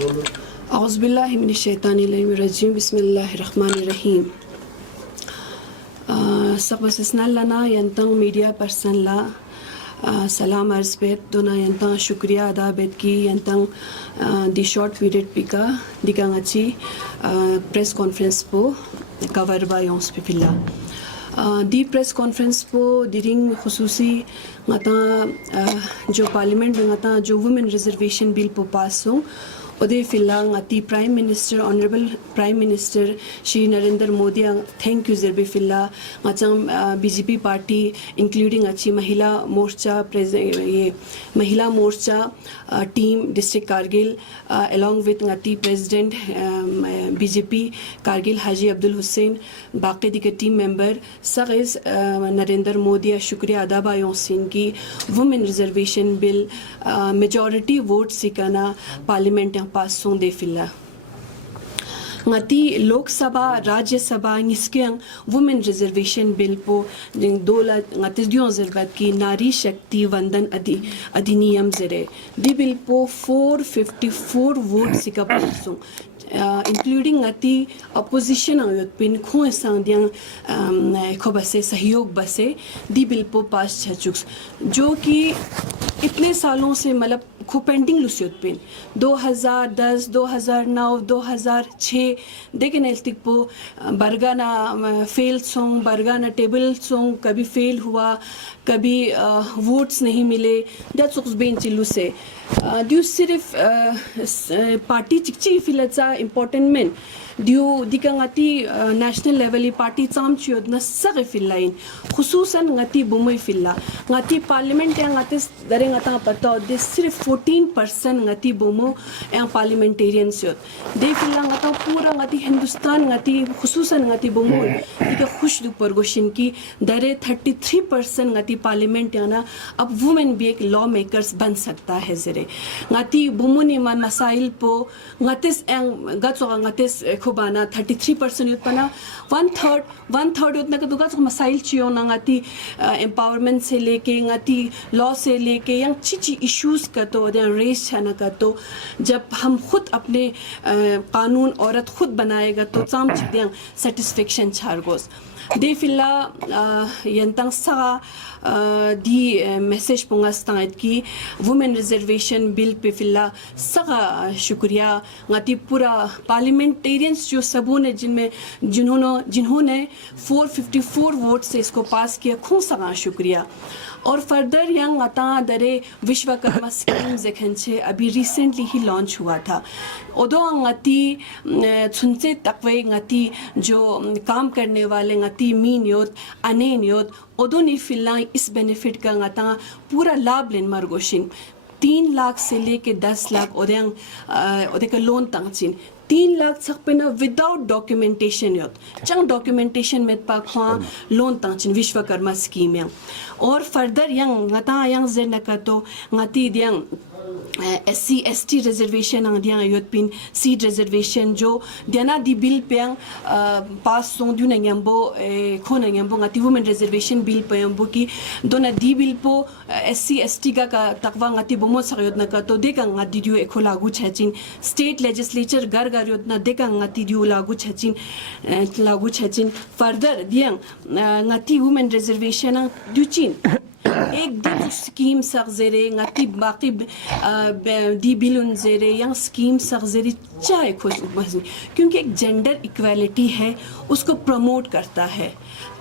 Auzubillahi minash-shaytanir-rajim. Bismillahir-rahmanir-rahim. Sabasisnal lana yantang media person la salam arz bet dona yantang shukriya ada bet ki yantang di short period pika dikangachi press conference po cover by ons pipilla di press conference po diring khususi ngata jo parliament में ngata jo women reservation bill po pass ho Ode fila ngati Prime Minister, Honorable Prime Minister Shri Narendra Modi, thank you zerbe fila ngachang BJP party including achi Mahila Morcha Mahila Morcha team District Kargil along with ngati President BJP Kargil Haji Abdul Hussain बाकी दिके team member सगेज नरेंद्र मोदी शुक्रिया अदा बायों सिंह की women reservation bill majority vote सिकाना parliament pass सों दे फिला ngati lok sabha rajya sabha ngiskeng women reservation bill po dola ngati dion zerbat ki nari shakti vandan adiniyam zere di bill po 454 vote sika paso including ngati opposition ayot pin kho sang diang kho base सहयोग बसे दी bill po पास छचुक्स जो कि इतने सालों से मतलब खो pending लुसियत pin 2010 2009 2006 देखे नैतिक पो बरगाना फेल सॉन्ग बरगाना टेबल सॉन्ग कभी फेल हुआ कभी वोट्स नहीं मिले दैट्स उस बेन चिल्लू से दियो सिर्फ पार्टी चिकची फिलचा इम्पोर्टेंट में दियो दिकांगती नेशनल लेवल पार्टी चाम चियोद न सगे फिलाइन खुसूसन ngati बुमई फिला ngati पार्लियामेंट या ngati दरे ngata पता दे सिर्फ 14% ngati बुमो या पार्लियामेंटेरियन सियोद दे फिला ngata पूरा ngati हिंदुस्तान ngati खुसूसन ngati बुमो दिका खुश दु परगोशिन की दरे 33% ngati पार्लियामेंट या ना अब वुमेन भी एक लॉ मेकर्स बन सकता है जरे ngati बुमो नि मान मसाइल पो ngatis yang gatso ngatis khubana 33% युतना वन थर्ड उतना का दुगा मसाइल चियो ना ngati एम्पावरमेंट से लेके ngati लॉ से लेके yang चिची इश्यूज का तो रेस छाना का तो जब हम खुद अपने कानून औरत खुद बनाएगा तो चाम चिदियां सेटिस्फेक्शन छारगोस दे फिला यंतंग सा दी मैसेज पुंगास तांत की वुमेन रिजर्वेशन बिल पे फिला सगा शुक्रिया ngati पूरा पार्लियामेंटेरियंस जो सबों ने जिन्होंने 454 वोट से इसको पास किया खूब सगा शुक्रिया और फर्दर यंग ngata दरे विश्वकर्मा स्कीम जेखनचे अभी रिसेंटली ही लॉन्च हुआ था ओदो ngati छुनचे तकवे ngati जो काम करने वाले ngati मीन योद अनेन योद ओदो नि फिला इस बेनिफिट का ngata पूरा लाभ लेन मार्गोशिन 3 लाख से लेके 10 लाख ओदे का लोन तांचिन 3 लाख तक पे ना विदाउट डॉक्यूमेंटेशन योत चंग डॉक्यूमेंटेशन में पा खवा लोन तांचिन विश्वकर्मा स्कीम या और फर्दर यंग ngata yang zer nakato ngati diang SC ST reservation आंधियां योतपिन सीट रिजर्वेशन जो दियाना दी बिल पे पास सों दु नंगम्बो खो नंगम्बो ngati वुमेन रिजर्वेशन बिल पे यंबो की दोना दी बिल पो SC ST का तकवा ngati बोमो सगयोत नका तो देका ngati दियो एको लागू छचिन स्टेट लेजिस्लेचर घर योतना देका ngati दियो लागू छचिन फर्दर दियंग ngati वुमेन रिजर्वेशन दुचिन एक दिन स्कीम सगजेरे ngati बाकी दी बिलुन जेरे yang स्कीम सगजेरे चाहे खुश क्योंकि एक जेंडर इक्वालिटी है उसको प्रमोट करता है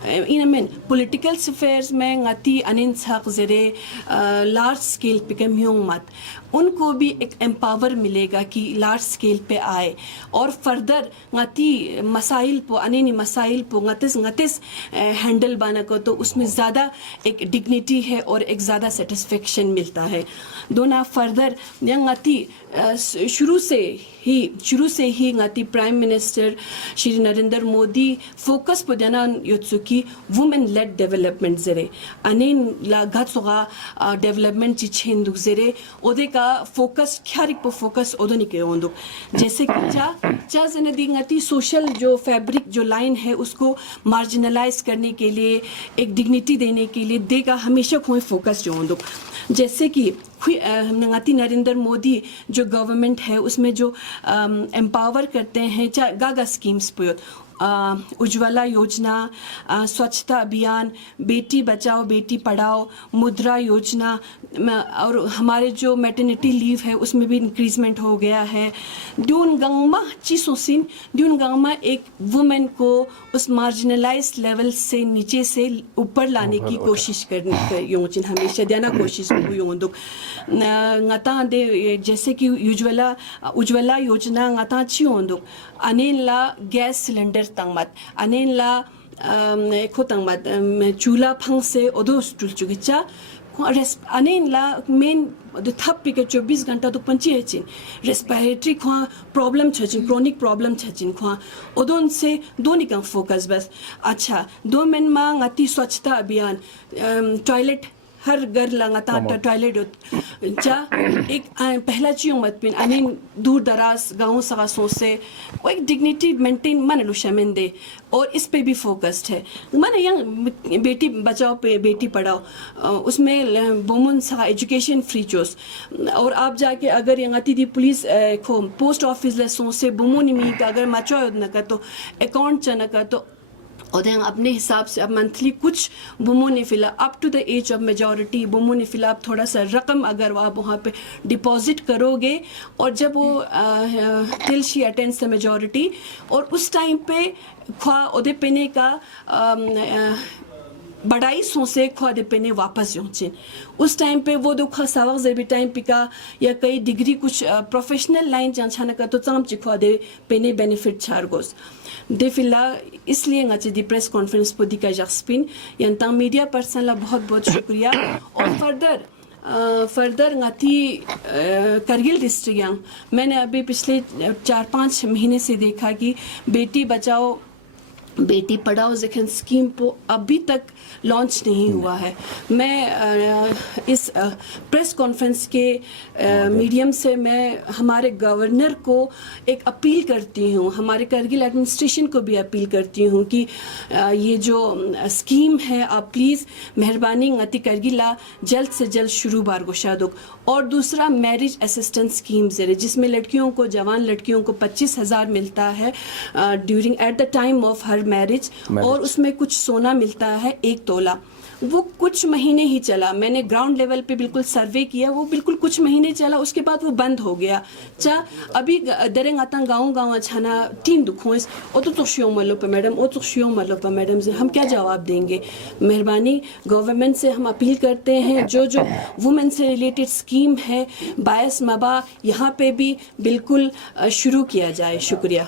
इन मेन पॉलिटिकल अफेयर्स में ngati अनिन सगजेरे लार्ज स्केल पे कमियों मत उनको भी एक एम्पावर मिलेगा कि लार्ज स्केल पे आए और फर्दर ngati मसाइल पो अनिनी मसाइल पो ngtis हैंडल बना को तो उसमें ज़्यादा एक डिग्निटी है और एक ज़्यादा सेटिस्फेक्शन मिलता है दोना फर्दर ngati शुरू से ही ngati prime minister Shri Narendra Modi focus पो देना योत्सुकी वुमेन लेड डेवलपमेंट जरे अनेन लागत सोगा डेवलपमेंट चिछेंदुक जरे ओदे का फोकस ख्यारिक पो फोकस ओदो निके ओंदुक जैसे कि चा जने ngati सोशल जो फैब्रिक जो लाइन है उसको मार्जिनलाइज करने के लिए एक डिग्निटी देने के लिए देगा हमेशा कोई फोकस जो ओंदुक जैसे कि ngati नरेंद्र मोदी जो गवर्नमेंट है उसमें जो एम्पावर करते हैं गागा स्कीम्स पे उज्ज्वला योजना, स्वच्छता अभियान, बेटी बचाओ बेटी पढ़ाओ, मुद्रा योजना, और हमारे जो मैटरनिटी लीव है उसमें भी इंक्रीजमेंट हो गया है। ड्यून गंगमा चीसों सिन ड्यून गंगमा एक वुमेन को उस मार्जिनलाइज लेवल से नीचे से ऊपर लाने की कोशिश करनी योचिन हमेशा देना कोशिश योंदुक ngata de जैसे कि उज्ज्वला योजना ngata ची योंदुक अनेन ला गैस सिलेंडर तंगमत अनेन ला एको तंगमत चूल्हा फंग से ओदो चुलचुगिचा अनेन ला मेन द थप पिके 24 घंटा तो पंची है चिन रेस्पिरेटरी खवा प्रॉब्लम छचिन क्रोनिक प्रॉब्लम छचिन खवा ओदोन से दो निकं फोकस बस अच्छा दो मेन मांग अति स्वच्छता अभियान टॉयलेट हर घर लगातार टॉयलेट जा एक पहला चीज मत पिन अनेक दूर दराज गाँव सगासों से वो एक डिग्निटी मेंटेन मन लुशमें दे और इस पे भी फोकस्ड है। मन यंग बेटी बचाओ पे बेटी पढ़ाओ उसमें वुमेन सगा एजुकेशन फ्री चोस और आप जाके अगर यंगाती दी पुलिस को पोस्ट ऑफिस लेसों से बुमोनी मी का अगर मचो न का तो अकाउंट चना का तो और अपने हिसाब से अब मंथली कुछ वुमेन ने fill up to the age of majority women ने फिल आप थोड़ा सा रकम अगर आप वहाँ पे डिपॉजिट करोगे और जब वो till she attends the majority और उस टाइम पे ख्वा उदे पेने का बड़ाई सोचे ख्वा दे पेने वापस योचिन उस टाइम पे वो दुखा सावक जेबी टाइम पिका या कई डिग्री कुछ प्रोफेशनल लाइन जांछाना का तो चम चिखवा दे पेने बेनिफिट छारगोस दे फिला इसलिए ngache दी प्रेस कॉन्फ्रेंस पो दिका जक्सपिन यंता मीडिया पर्सन ला बहुत बहुत शुक्रिया और फर्दर ngati करगिल डिस्ट्रिक्ट यांग मैंने अभी पिछले 4-5 महीने से देखा कि बेटी बचाओ बेटी पढ़ाओ जखन स्कीम को अभी तक लॉन्च नहीं हुआ है। मैं इस प्रेस कॉन्फ्रेंस के मीडियम से मैं हमारे गवर्नर को एक अपील करती हूँ, हमारे करगिल एडमिनिस्ट्रेशन को भी अपील करती हूँ कि ये जो स्कीम है आप प्लीज़ मेहरबानी ngati करगिला जल्द से जल्द शुरू बार गोशा दो। और दूसरा मैरिज असिस्टेंस स्कीम्स है जिसमें लड़कियों को जवान लड़कियों को 25,000 मिलता है during at the time of her marriage और उसमें कुछ सोना मिलता है 1 तोला। वो कुछ महीने ही चला, मैंने ग्राउंड लेवल पे बिल्कुल सर्वे किया, वो बिल्कुल कुछ महीने चला, उसके बाद वो बंद हो गया। अभी दरेंग आता गाँव अछाना टीम दुखों ओ तो शियो मलो पे मैडम ओ तो शियो मलो पे मैडम से हम क्या जवाब देंगे। मेहरबानी गवर्नमेंट से हम अपील करते हैं जो वुमेन से रिलेटेड स्कीम है बायस मबा यहाँ पे भी बिल्कुल शुरू किया जाए। शुक्रिया।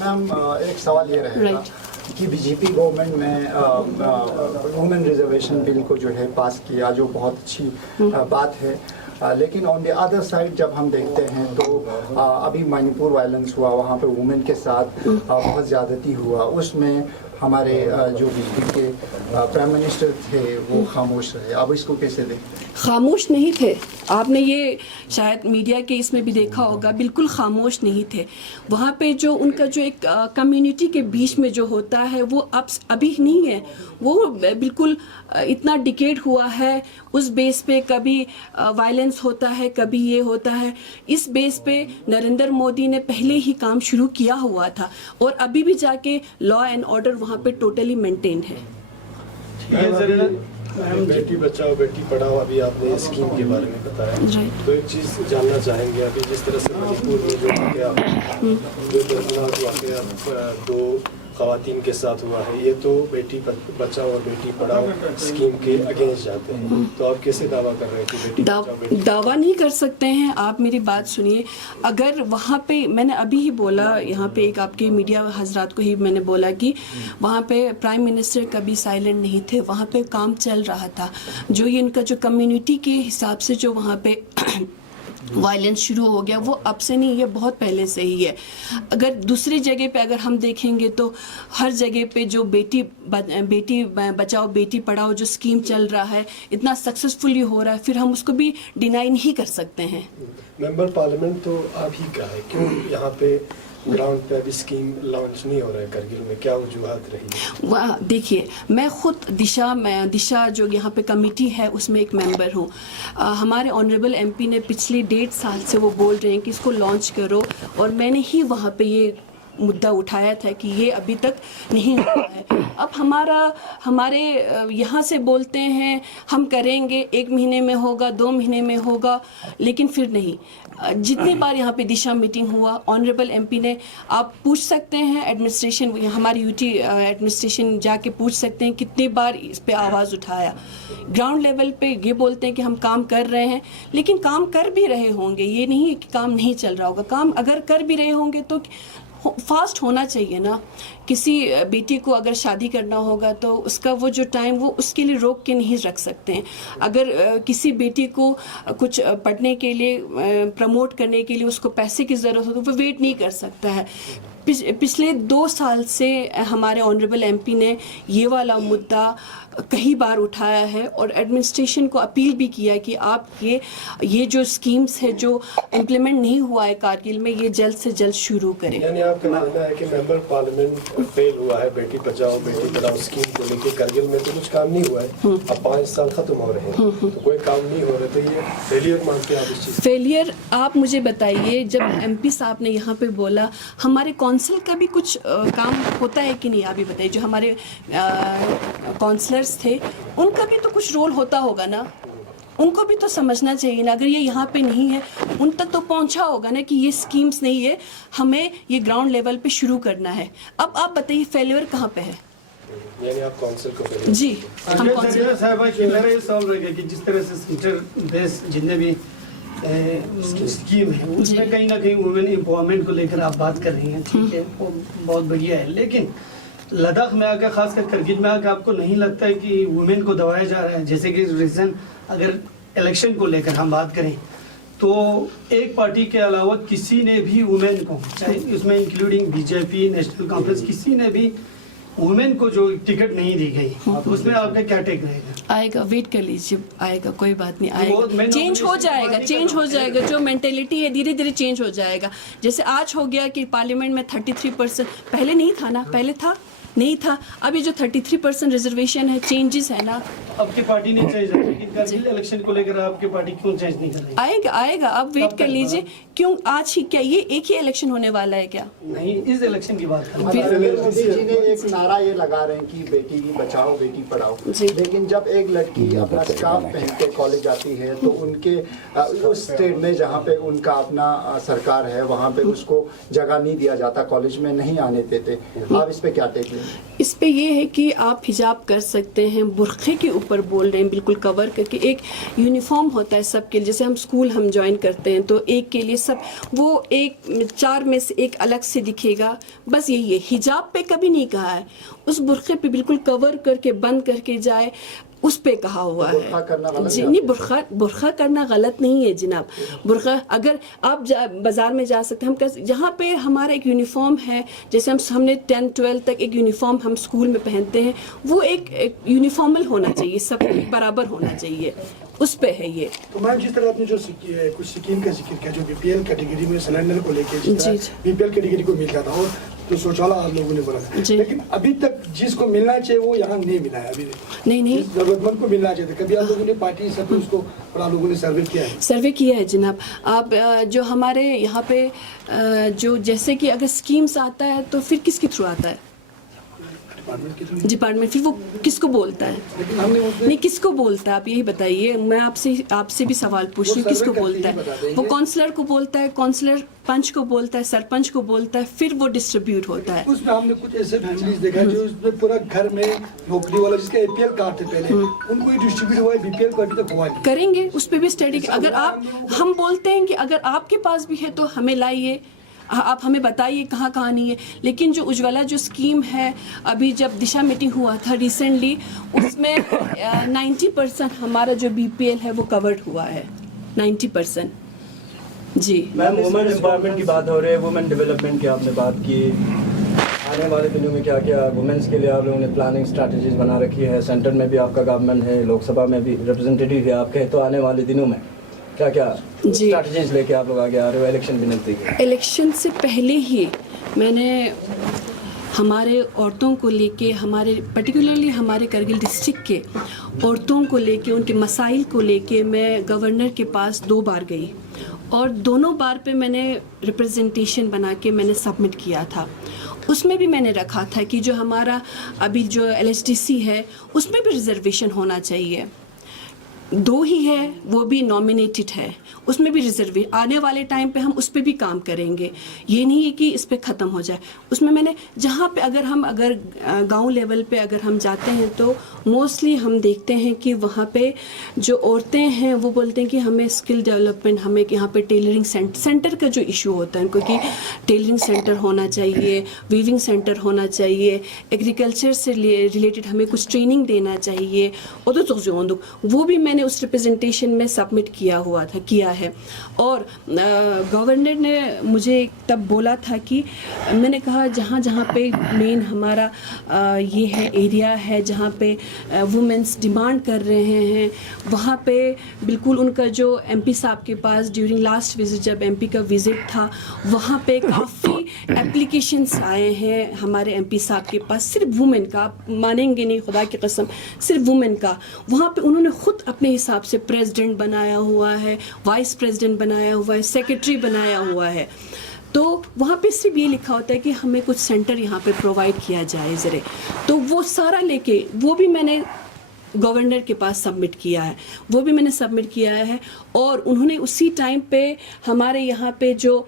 मैम एक सवाल ये रहेगा कि बीजेपी गवर्नमेंट ने वुमेन रिजर्वेशन बिल को जो है पास किया जो बहुत अच्छी बात है, लेकिन ऑन द अदर साइड जब हम देखते हैं तो अभी मणिपुर वायलेंस हुआ, वहाँ पे वुमेन के साथ बहुत ज़्यादती हुआ, उसमें हमारे जो बीजेपी के प्राइम मिनिस्टर थे वो खामोश रहे। अब इसको कैसे देखते हैं? खामोश नहीं थे, आपने ये शायद मीडिया के इसमें भी देखा होगा, बिल्कुल खामोश नहीं थे। वहाँ पे जो उनका जो एक कम्युनिटी के बीच में जो होता है वो अब अभी नहीं है, वो बिल्कुल इतना डिकेड हुआ है उस बेस पे, कभी वायलेंस होता है कभी ये होता है, इस बेस पे नरेंद्र मोदी ने पहले ही काम शुरू किया हुआ था और अभी भी जाके लॉ एंड ऑर्डर वहाँ पे टोटली मेंटेन्ड है। बेटी बचाओ बेटी पढ़ाओ अभी आपने स्कीम के बारे में बताया, तो एक चीज़ जानना चाहेंगे अभी जिस तरह से मणिपुर में जो वाकया 2 ख़वातीन के साथ हुआ है, ये तो बेटी बचाओ और बेटी पढ़ाओ स्कीम के अगेंस्ट जाते हैं, तो आप कैसे दावा कर रहे हैं कि बेटी बचाओ बेटी दावा नहीं कर सकते हैं। आप मेरी बात सुनिए, अगर वहाँ पे मैंने अभी ही बोला, यहाँ पे एक आपके मीडिया हजरात को ही मैंने बोला कि वहाँ पे प्राइम मिनिस्टर कभी साइलेंट नहीं थे, वहाँ पे काम चल रहा था। जो ये इनका जो कम्युनिटी के हिसाब से जो वहाँ पे वायलेंस शुरू हो गया वो अब से नहीं, ये बहुत पहले से ही है। अगर दूसरी जगह पे अगर हम देखेंगे तो हर जगह पे जो बेटी बचाओ बेटी पढ़ाओ जो स्कीम चल रहा है इतना सक्सेसफुली हो रहा है, फिर हम उसको भी डिनाई नहीं कर सकते हैं। मेंबर पार्लियामेंट तो आप ही का है, क्यों यहाँ पे ग्राउंड पे अभी स्कीम लॉन्च नहीं हो रहा है करगिल में, क्या वजूहत रही है? वाह, देखिए, मैं खुद दिशा जो यहाँ पे कमेटी है उसमें एक मेंबर हूँ। हमारे ऑनरेबल एमपी ने पिछले 1.5 साल से वो बोल रहे हैं कि इसको लॉन्च करो, और मैंने ही वहाँ पे ये मुद्दा उठाया था कि ये अभी तक नहीं हुआ है। अब हमारे यहाँ से बोलते हैं हम करेंगे, 1 महीने में होगा, 2 महीने में होगा, लेकिन फिर नहीं। जितनी बार यहाँ पे दिशा मीटिंग हुआ, ऑनरेबल एमपी ने, आप पूछ सकते हैं एडमिनिस्ट्रेशन, हमारी यूटी एडमिनिस्ट्रेशन जाके पूछ सकते हैं कितनी बार इस पे आवाज़ उठाया। ग्राउंड लेवल पे ये बोलते हैं कि हम काम कर रहे हैं, लेकिन काम कर भी रहे होंगे, ये नहीं है कि काम नहीं चल रहा होगा। काम अगर कर भी रहे होंगे तो फास्ट होना चाहिए ना। किसी बेटी को अगर शादी करना होगा तो उसका वो जो टाइम, वो उसके लिए रोक के नहीं रख सकते हैं। अगर किसी बेटी को कुछ पढ़ने के लिए, प्रमोट करने के लिए उसको पैसे की ज़रूरत हो तो वो वेट नहीं कर सकता है। पिछले 2 साल से हमारे ऑनरेबल एमपी ने ये वाला मुद्दा कई बार उठाया है, और एडमिनिस्ट्रेशन को अपील भी किया है कि आप ये जो स्कीम्स है जो इम्प्लीमेंट नहीं हुआ है कारगिल में, ये जल्द से जल्द शुरू करें। यानी आपका मानना है कि मेंबर पार्लियामेंट फेल हुआ है बेटी बचाओ बेटी पढ़ाओ स्कीम को लेकर? करगिल में तो कुछ काम नहीं हुआ है, अब 5 साल खत्म हो रहे हैं तो कोई काम नहीं हो रहा, तो ये फेलियर मानते हैं आप इस चीज़? फेलियर, आप मुझे बताइए, जब एमपी साहब ने यहाँ पे बोला, हमारे काउंसिल का भी कुछ काम होता है कि नहीं? आप भी बताइए, जो हमारे काउंसलर थे उनका भी तो कुछ रोल होता होगा ना, उनको भी तो समझना चाहिए ना। अगर ये यहाँ पे नहीं है, उन तक तो पहुँचा होगा ना कि ये स्कीम्स नहीं है, हमें ये ग्राउंड लेवल पे शुरू करना है। अब आप बताइए फेलियर कहाँ पे है? यानी आप काउंसिल को जी, हम काउंसिल साहब ये सवाल रहेगा कि जिस तरह से इंटर देश जितने भी स्कीम है उसमें कहीं ना कहीं वुमेन एम्पावरमेंट को लेकर आप बात कर रही हैं, ठीक है, वो बहुत बढ़िया है, लेकिन लद्दाख में आकर, खासकर करगिल में आकर, आपको नहीं लगता है कि वुमेन को दबाया जा रहा है? जैसे कि रीज़न, अगर इलेक्शन को लेकर हम बात करें तो एक पार्टी के अलावा किसी ने भी वुमेन को, चाहे उसमें इंक्लूडिंग बीजेपी, नेशनल कॉन्फ्रेंस, किसी ने भी वुमेन को जो टिकट नहीं दी गई, तो उसमें आपका क्या टेक रहेगा? आएगा, वेट कर लीजिए, आएगा, कोई बात नहीं, आएगा, चेंज हो जाएगा, चेंज हो जाएगा। जो मेंटेलिटी है धीरे धीरे चेंज हो जाएगा। जैसे आज हो गया कि पार्लियामेंट में 33%, पहले नहीं था ना, पहले था नहीं था, अब ये जो 33% रिजर्वेशन है, चेंजेस है ना। आपकी पार्टी ने चेंज, लेकिन करगिल इलेक्शन को लेकर आपकी पार्टी क्यों चेंज नहीं कर रही? आएगा, आएगा, आप वेट कर लीजिए। क्यों आज ही, क्या ये एक ही इलेक्शन होने वाला है क्या? नहीं, इस इलेक्शन की बात कर रहे हैं। नरेंद्र मोदी जी ने एक नारा ये लगा रहे हैं कि बेटी बचाओ बेटी पढ़ाओ, लेकिन जब एक लड़की अपना स्कार्फ पहन के कॉलेज जाती है तो उनके उस स्टेट में जहाँ पे उनका अपना सरकार है वहाँ पे उसको जगह नहीं दिया जाता, कॉलेज में नहीं आने देते। आप इस पे क्या टेक लें? इस पे ये है कि आप हिजाब कर सकते हैं, बुर्खे के ऊपर बोल रहे हैं, बिल्कुल कवर करके। एक यूनिफॉर्म होता है सबके लिए, जैसे हम स्कूल हम ज्वाइन करते हैं तो एक के लिए सब, वो एक 4 में से एक अलग से दिखेगा, बस यही है। हिजाब पे कभी नहीं कहा है, उस बुर्खे पे बिल्कुल कवर करके बंद करके जाए, उस पे कहा हुआ है। जी नहीं, बुर्खा करना गलत नहीं है जनाब। बुर्खा, अगर आप बाज़ार में जा सकते हैं, हम जहाँ पे हमारा एक यूनिफॉर्म है, जैसे हमने 10-12 तक एक यूनिफॉर्म हम स्कूल में पहनते हैं, वो एक यूनिफॉर्मल होना चाहिए, सब बराबर होना चाहिए, उस पे है ये। तो मैम, जिस तरह आपने जो कुछ स्कीम का जिक्र किया, जो बीपीएल कैटेगरी में सिलेंडर को लेके बीपीएल कैटेगरी को मिल जाता, और तो शौचालय आप लोगों ने बोला, लेकिन अभी तक जिसको मिलना चाहिए वो यहाँ नहीं मिला है। अभी नहीं, जरूरतमंद को मिलना चाहिए। कभी आप लोगों ने पार्टी सब उसको और आप लोगों ने सर्वे किया है? सर्वे किया है जनाब। आप जो हमारे यहाँ पे जो, जैसे कि अगर स्कीम्स आता है तो फिर किसके थ्रू आता है? डिपार्टमेंट। फिर वो किसको बोलता है? नहीं, किसको बोलता है आप यही बताइए। मैं आपसे भी सवाल पूछ रही हूँ, किसको बोलता है? वो काउंसलर को बोलता है, काउंसलर पंच को बोलता है, सरपंच को बोलता है, फिर वो डिस्ट्रीब्यूट होता है। उसमें हमने कुछ ऐसे फैमिलीज देखा जो उसमें पूरा घर में नौकरी वाला जिसका एपीएल कार्ड थे पहले, उनको ही डिस्ट्रीब्यूट हुआ है, बीपीएल को अभी तक हुआ नहीं। करेंगे, उस पर भी स्टडी। अगर हम बोलते हैं कि अगर आपके पास भी है तो हमें लाइए, आप हमें बताइए कहाँ कहाँ नहीं है। लेकिन जो उज्ज्वला जो स्कीम है, अभी जब दिशा मीटिंग हुआ था रिसेंटली, उसमें 90% हमारा जो बीपीएल है वो कवर्ड हुआ है, 90%। जी मैम, वुमेन एम्पावरमेंट की बात हो रही है, वुमेन डेवलपमेंट की आपने बात की। आने वाले दिनों में क्या क्या वुमेन्स के लिए आप लोगों ने प्लानिंग स्ट्रैटेजीज बना रखी है? सेंटर में भी आपका गवर्नमेंट है, लोकसभा में भी रिप्रेजेंटेटिव है आपके, तो आने वाले दिनों में क्या क्या स्ट्रैटेजीज लेके आप लोग आगे आ रहे हो? इलेक्शन भी नजदीक है। इलेक्शन से पहले ही मैंने हमारे औरतों को लेके, हमारे पर्टिकुलरली हमारे करगिल डिस्ट्रिक्ट के औरतों को लेके, उनके मसाइल को लेके मैं गवर्नर के पास 2 बार गई और दोनों बार पे मैंने रिप्रेजेंटेशन बना के मैंने सबमिट किया था। उसमें भी मैंने रखा था कि जो हमारा अभी जो LHDC है उसमें भी रिजर्वेशन होना चाहिए। 2 ही है, वो भी नॉमिनेटेड है, उसमें भी रिजर्वेशन आने वाले टाइम पे हम उस पर भी काम करेंगे। ये नहीं है कि इस पे ख़त्म हो जाए। उसमें मैंने जहाँ पे अगर गांव लेवल पे अगर हम जाते हैं तो मोस्टली हम देखते हैं कि वहाँ पे जो औरतें हैं वो बोलते हैं कि हमें स्किल डेवलपमेंट, हमें यहाँ पे टेलरिंग सेंटर का जो इशू होता है उनको कि टेलरिंग सेंटर होना चाहिए, वीविंग सेंटर होना चाहिए, एग्रीकल्चर से रिलेटेड हमें कुछ ट्रेनिंग देना चाहिए। और तो वो भी मैंने उस रिप्रेजेंटेशन में सबमिट किया है। और गवर्नर ने मुझे तब बोला था कि मैंने कहा जहाँ जहाँ पे मेन हमारा ये है एरिया है जहाँ पे वुमेन्स डिमांड कर रहे हैं, वहाँ पे बिल्कुल उनका जो MP साहब के पास ड्यूरिंग लास्ट विजिट, जब MP का विजिट था, वहाँ पे काफ़ी एप्लीकेशंस आए हैं हमारे MP साहब के पास, सिर्फ वुमेन का, आप मानेंगे नहीं खुदा की कसम, सिर्फ वुमेन का। वहाँ पे उन्होंने खुद अपने हिसाब से प्रेसिडेंट बनाया हुआ है, वाइस प्रेसिडेंट बनाया हुआ है, सेक्रेटरी बनाया हुआ है। तो वहाँ पे सिर्फ ये लिखा होता है कि हमें कुछ सेंटर यहाँ पे प्रोवाइड किया जाए ज़रे। तो वो सारा लेके वो भी मैंने गवर्नर के पास सबमिट किया है, और उन्होंने उसी टाइम पे हमारे यहाँ पे जो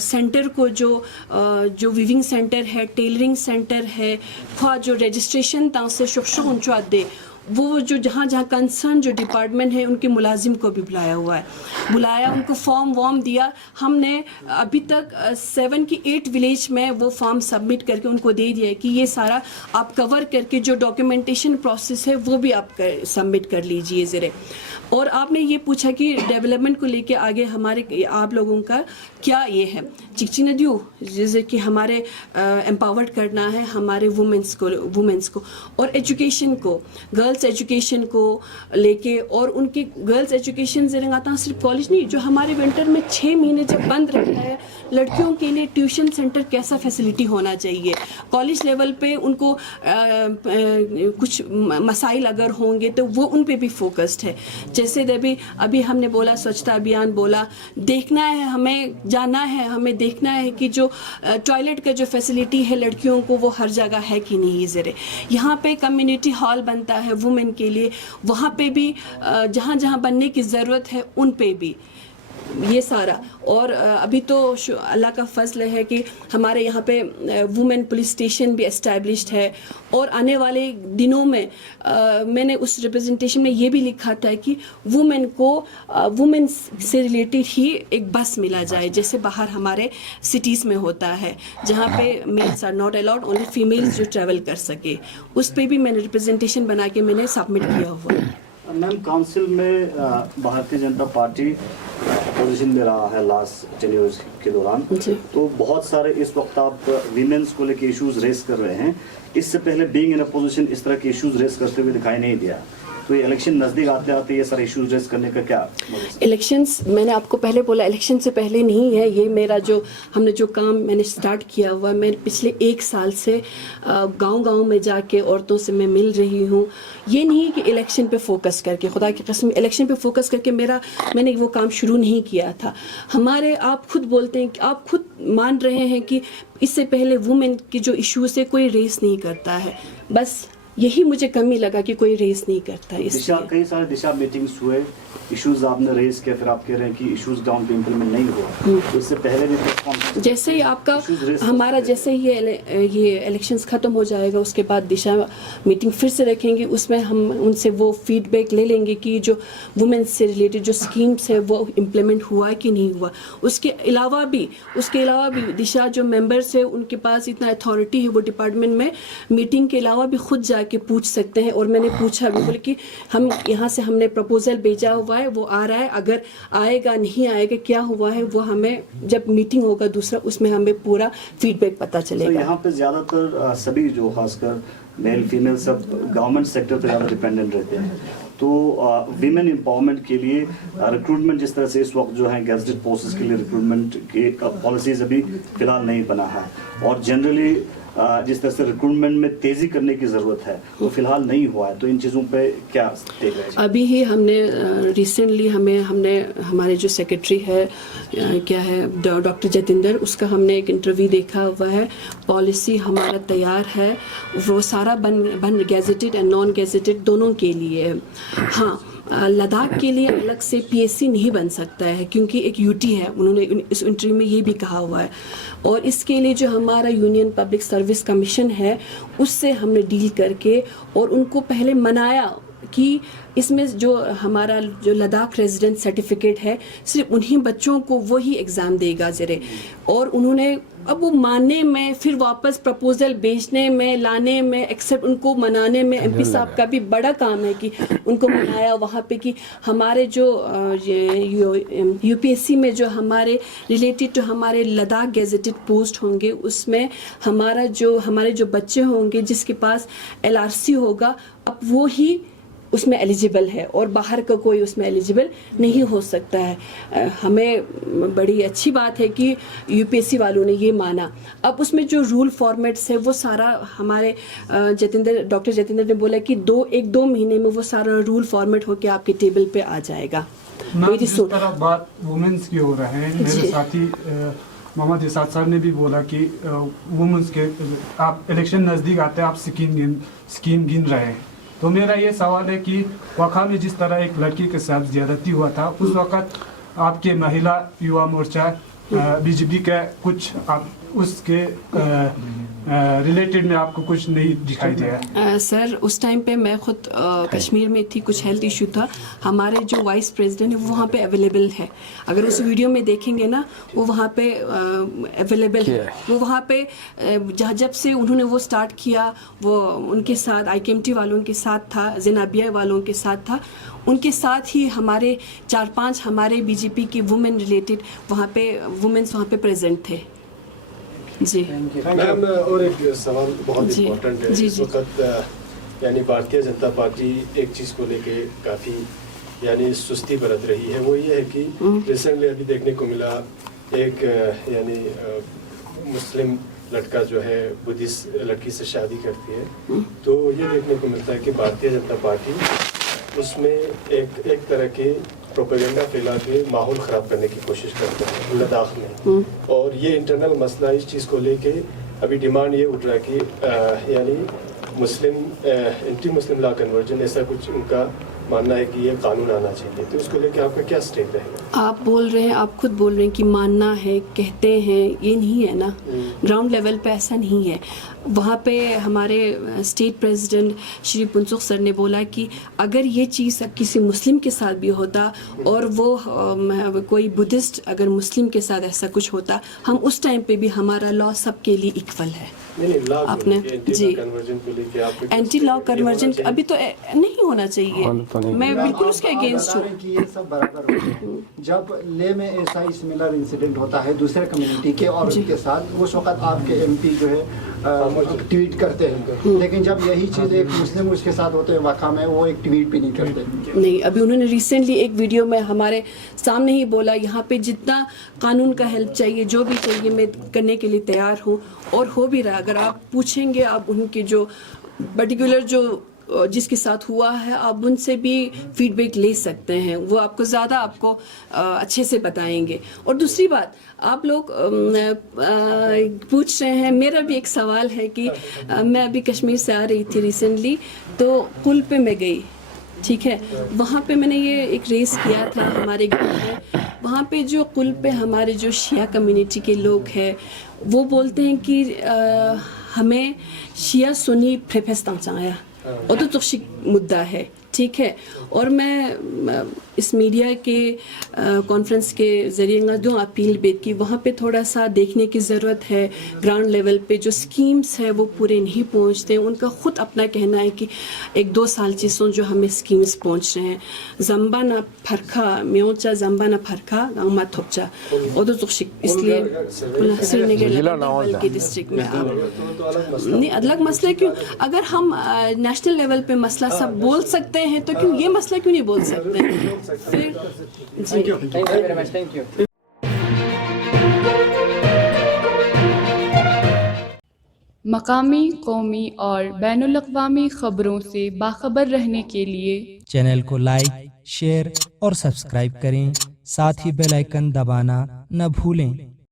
सेंटर को जो वीविंग सेंटर है, टेलरिंग सेंटर है, जो रजिस्ट्रेशन ता से शुक्र दे, वो जो जहाँ कंसर्न जो डिपार्टमेंट है उनके मुलाजिम को भी बुलाया, उनको फॉर्म वॉर्म दिया। हमने अभी तक 7 की 8 विलेज में वो फॉर्म सबमिट करके उनको दे दिया है कि ये सारा आप कवर करके जो डॉक्यूमेंटेशन प्रोसेस है वो भी आप सबमिट कर लीजिए ज़रा। और आपने ये पूछा कि डेवलपमेंट को लेके आगे हमारे आप लोगों का क्या ये है, चिकची नदियों जैसे कि हमारे एम्पावर्ड करना है हमारे वुमेंस को और एजुकेशन को, गर्ल्स एजुकेशन को लेके, और उनकी गर्ल्स एजुकेशन से रंगाता सिर्फ कॉलेज नहीं, जो हमारे विंटर में 6 महीने जब बंद रहता है, लड़कियों के लिए ट्यूशन सेंटर कैसा फैसिलिटी होना चाहिए, कॉलेज लेवल पे उनको कुछ मसाइल अगर होंगे तो वो उन पे भी फोकस्ड है। जैसे अभी हमने बोला स्वच्छता अभियान बोला, देखना है हमें, जाना है हमें, देखना है कि जो टॉयलेट का जो फैसिलिटी है लड़कियों को वो हर जगह है कि नहीं। ज़रे यहाँ पे कम्युनिटी हॉल बनता है वुमेन के लिए, वहाँ पे भी जहाँ जहाँ बनने की ज़रूरत है उन पे भी ये सारा। और अभी तो अल्लाह का फजल है कि हमारे यहाँ पे वुमेन पुलिस स्टेशन भी एस्टैब्लिश्ड है, और आने वाले दिनों में मैंने उस रिप्रेजेंटेशन में ये भी लिखा था कि वुमेन से रिलेटेड ही एक बस मिला जाए, जैसे बाहर हमारे सिटीज़ में होता है जहाँ पे males are not allowed, only females जो ट्रैवल कर सके। उस पर भी मैंने रिप्रेजेंटेशन बना के मैंने सबमिट किया हुआ है। मैम, काउंसिल में भारतीय जनता पार्टी अपोजिशन में रहा है लास्ट 10 इयर्स के दौरान, तो बहुत सारे इस वक्त आप वीमेंस को लेके इश्यूज रेस कर रहे हैं। इससे पहले बीइंग इन अपोजिशन इस तरह के इश्यूज रेस करते हुए दिखाई नहीं दिया, तो ये इलेक्शन नज़दीक आते आते ये सारे इश्यूज रेस करने का क्या? इलेक्शंस, मैंने आपको पहले बोला इलेक्शन से पहले नहीं है ये मेरा हमने जो काम मैंने स्टार्ट किया हुआ। मैं पिछले 1 साल से गांव-गांव में जाके औरतों से मैं मिल रही हूँ। ये नहीं कि इलेक्शन पे फोकस करके, खुदा की कसम इलेक्शन पे फोकस करके मैंने वो काम शुरू नहीं किया था। आप खुद बोलते हैं, आप खुद मान रहे हैं कि इससे पहले वुमेन के जो इशू से कोई रेस नहीं करता है, बस यही मुझे कमी लगा कि कोई रेस नहीं करता है। कई सारे दिशा मीटिंग्स हुए, इश्यूज आपने रेस किया, फिर आप कह रहे हैं कि इश्यूज ग्राउंड पे इम्प्लीमेंट नहीं हुआ, तो इससे पहले भी जैसे ही आपका हमारा जैसे ही ये इलेक्शंस ख़त्म हो जाएगा उसके बाद दिशा मीटिंग फिर से रखेंगे, उसमें हम उनसे वो फीडबैक ले लेंगे कि जो वुमेन से रिलेटेड जो स्कीम्स है वो इम्प्लीमेंट हुआ है कि नहीं हुआ। उसके अलावा भी दिशा जो मेंबर्स है उनके पास इतना अथॉरिटी है, वो डिपार्टमेंट में मीटिंग के अलावा भी खुद जाके पूछ सकते हैं। और मैंने पूछा भी, बोले कि हम यहाँ से हमने प्रपोजल भेजा हुआ है, वो आ रहा है, अगर आएगा नहीं आएगा क्या हुआ है वो हमें जब मीटिंग होगा दूसरा उसमें हमें पूरा फीडबैक पता चलेगा। तो यहाँ पे ज्यादातर सभी जो खासकर मेल फीमेल सब गवर्नमेंट सेक्टर पे ज़्यादा डिपेंडेंट रहते हैं, तो वीमेन एम्पावरमेंट के लिए रिक्रूटमेंट जिस तरह से इस वक्त जो है गैजेटेड पोस्ट्स के लिए रिक्रूटमेंट के पॉलिसीज अभी फिलहाल नहीं बना है, और जनरली जिस तरह से रिक्रूटमेंट में तेजी करने की जरूरत है वो फिलहाल नहीं हुआ है, तो इन चीज़ों पे क्या देख रहे हैं? अभी ही हमने रिसेंटली हमने हमारे जो सेक्रेटरी है क्या है डॉक्टर जतिंदर, उसका हमने एक इंटरव्यू देखा हुआ है। पॉलिसी हमारा तैयार है, वो सारा बन गैजेटेड एंड नॉन गैजेटेड दोनों के लिए है। हाँ, लद्दाख के लिए अलग से पीएससी नहीं बन सकता है क्योंकि एक यूटी है, उन्होंने इस इंटरव्यू में ये भी कहा हुआ है। और इसके लिए जो हमारा यूनियन पब्लिक सर्विस कमीशन है उससे हमने डील करके और उनको पहले मनाया कि इसमें जो हमारा जो लद्दाख रेजिडेंट सर्टिफिकेट है सिर्फ उन्हीं बच्चों को वही एग्ज़ाम देगा ज़रे, और उन्होंने अब वो मानने में, फिर वापस प्रपोजल भेजने में, लाने में, एक्सेप्ट उनको मनाने में एमपी साहब का भी बड़ा काम है कि उनको मनाया वहाँ पे कि हमारे जो यूपीएससी में जो हमारे रिलेटेड टू हमारे लद्दाख गैजेटेड पोस्ट होंगे उसमें हमारे जो बच्चे होंगे जिसके पास एलआरसी होगा अब वो ही उसमें एलिजिबल है और बाहर का कोई उसमें एलिजिबल नहीं हो सकता है। हमें बड़ी अच्छी बात है कि यूपीएससी वालों ने ये माना। अब उसमें जो रूल फॉर्मेट्स है वो सारा हमारे डॉक्टर जतिंदर ने बोला कि 1-2 महीने में वो सारा रूल फॉर्मेट होके आपके टेबल पे आ जाएगा। जिस तरह बात वुमेन्स की हो रहे हैं, मेरे साथी मोहम्मद इसाद सर ने भी बोला कि वुमेन्स के आप इलेक्शन नज़दीक आते हैं, आप स्कीम गिन रहे हैं। तो मेरा ये सवाल है कि वखा में जिस तरह एक लड़की के साथ ज्यादती हुआ था उस वक़्त आपके महिला युवा मोर्चा बीजेपी का कुछ आप उसके रिलेटेड में आपको कुछ नहीं दिखाई दिया? सर उस टाइम पे मैं खुद कश्मीर में थी, कुछ हेल्थ इशू था। हमारे जो वाइस प्रेसिडेंट है वो वहाँ पे अवेलेबल है, अगर उस वीडियो में देखेंगे ना वो वहाँ पे अवेलेबल है। वो वहाँ पे जब से उन्होंने वो स्टार्ट किया वो उनके साथ IKMT वालों के साथ था, ज़ेनाबिया वालों के साथ था, उनके साथ ही हमारे 4-5 हमारे बीजेपी के वुमेन रिलेटेड वहाँ पे वुमेन्स वहाँ पे प्रेजेंट थे। जी मैम, और एक सवाल बहुत इम्पोर्टेंट है। इस वक्त यानी भारतीय जनता पार्टी एक चीज़ को लेके काफ़ी यानी सुस्ती बरत रही है, वो ये है कि रिसेंटली अभी देखने को मिला एक यानी मुस्लिम लड़का जो है बुद्धिस्ट लड़की से शादी करती है, तो ये देखने को मिलता है कि भारतीय जनता पार्टी उसमें एक तरह के प्रोपेगेंडा फैला के माहौल ख़राब करने की कोशिश करते हैं लद्दाख में। और ये इंटरनल मसला, इस चीज़ को लेके अभी डिमांड ये उठ रहा है कि यानी मुस्लिम एंटी मुस्लिम लॉ कन्वर्जन, ऐसा कुछ उनका मानना है कि ये कानून आना चाहिए। तो उसको लेके आपका क्या स्टेप रहेगा? आप बोल रहे हैं, आप खुद बोल रहे हैं कि मानना है, कहते हैं, ये नहीं है ना, ग्राउंड लेवल पे ऐसा नहीं है। वहाँ पे हमारे स्टेट प्रेसिडेंट श्री पुंसुक सर ने बोला कि अगर ये चीज़ किसी मुस्लिम के साथ भी होता और वो कोई बुद्धिस्ट अगर मुस्लिम के साथ ऐसा कुछ होता, हम उस टाइम पे भी हमारा लॉ सबके लिए इक्वल है। आपने जी एंटी लॉ कन्वर्जन अभी तो नहीं होना चाहिए, मैं बिल्कुल उसके अगेंस्ट हूँ कि ये सब बराबर होते हैं। जब ले में ऐसा ही सिमिलर इंसिडेंट होता है दूसरे कम्युनिटी के और उनके साथ, उस वक्त आपके MP जो है ट्वीट करते हैं, लेकिन जब यही चीज़ एक मुस्लिम उसके साथ होते हैं वक़ा में, वो एक ट्वीट भी नहीं करते। नहीं, अभी उन्होंने रिसेंटली एक वीडियो में हमारे सामने ही बोला यहाँ पे जितना कानून का हेल्प चाहिए, जो भी चाहिए, मैं करने के लिए तैयार हूँ और हो भी रहा। अगर आप पूछेंगे, आप उनके जो पर्टिकुलर जो जिसके साथ हुआ है आप उनसे भी फीडबैक ले सकते हैं, वो आपको ज़्यादा अच्छे से बताएंगे। और दूसरी बात, आप लोग पूछ रहे हैं, मेरा भी एक सवाल है कि मैं अभी कश्मीर से आ रही थी रिसेंटली, तो कुल पे मैं गई, ठीक है, वहाँ पे मैंने ये एक रेस किया था हमारे गाँव में। वहाँ पे जो कुल पे हमारे जो शिया कम्युनिटी के लोग हैं वो बोलते हैं कि हमें शिया सुन्नी प्रेफेस्ता चाया और तो मुद्दा है, ठीक है। और मैं इस मीडिया के कॉन्फ्रेंस के ज़रिए दो अपील बेद की वहाँ पे थोड़ा सा देखने की ज़रूरत है। ग्राउंड लेवल पे जो स्कीम्स है वो पूरे नहीं पहुँचते। उनका ख़ुद अपना कहना है कि 1-2 साल चीज़ों जो हमें स्कीम्स पहुँच रहे हैं। जम्बा ना फरखा म्योचा जम्बा ना फरखा गाँव थोपचा और तो इसलिए श्रीनगर के डिस्ट्रिक्ट में नहीं अलग मसला है। क्यों अगर हम नेशनल लेवल पे मसला सब बोल सकते हैं तो क्यों ये मसला क्यों नहीं बोल सकते हैं फिर? जी मकामी, कौमी और बैनुल-अक़वामी ख़बरों से बाखबर रहने के लिए चैनल को लाइक, शेयर और सब्सक्राइब करें। साथ ही बेल आइकन दबाना न भूलें।